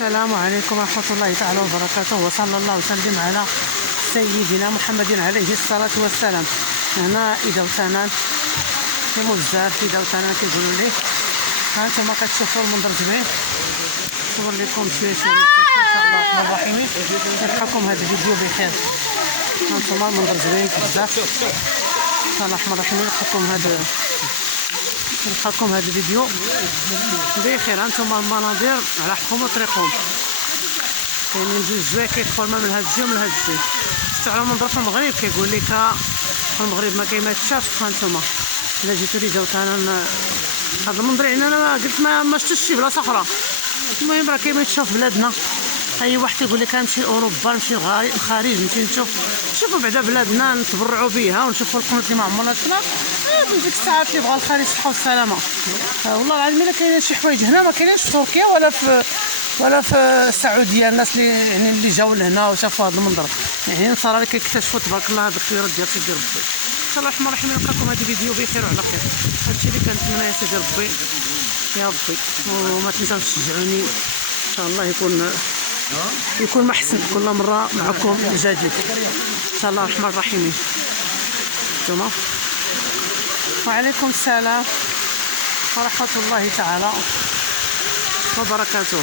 السلام عليكم ورحمة الله تعالى وبركاته، وصلى الله وسلم على سيدنا محمد عليه الصلاة والسلام. هنا إذا وتنان كيمو بزاف، إذا وتنان كيقولوا ليه. ها نتوما كتشوفوا المنظر زوين، نصور لكم شوية ان شاء الله الرحمن الرحيم. يلقاكم هذا الفيديو بخير. ها نتوما المنظر زوين بزاف ان شاء الله الرحمن الرحيم. يلقاكم هذا الفيديو بخير. هانتوما المناظر على حقكم وطريقكم، كاينين جوج زواكي خرمه من هاد الجهه ومن هاد الجهه. شفتوا على منظر في المغرب كيقول لك في المغرب ما كاين ما تشاف. هانتوما الا جيتو لي جاوتانا هاد المنظر، يعني انا قلت ما شفتش شي بلاصه اخرى. المهم راه كاين ما يتشاف في بلادنا. اي واحد كيقول لك غنمشي لاوروبا، نمشي للخارج، نمشي نشوفوا بعدا بلادنا، نتبرعوا بها ونشوفوا القنوات اللي ما عمرنا شفنا. من ديك الساعات اللي بغا الخارج الصحه والسلامه. والله العظيم الا كاينين شي حوايج هنا ما كاينينش في تركيا ولا في السعوديه. الناس اللي جاوا لهنا وشافوا هذا المنظر، يعني نصرا اللي كيكتشفوا تبارك الله هذه الخيرات ديال سيدي ربي. ان شاء الله الرحمن الرحيم نلقاكم هذا الفيديو بخير وعلى خير. هادشي اللي كنتمنى يا سيدي ربي، يا ربي. وما تنساوش تشجعوني ان شاء الله، يكون محسن كل مره معكم جديد ان شاء الله الرحمن الرحيم. انتما وعليكم السلام ورحمه الله تعالى وبركاته.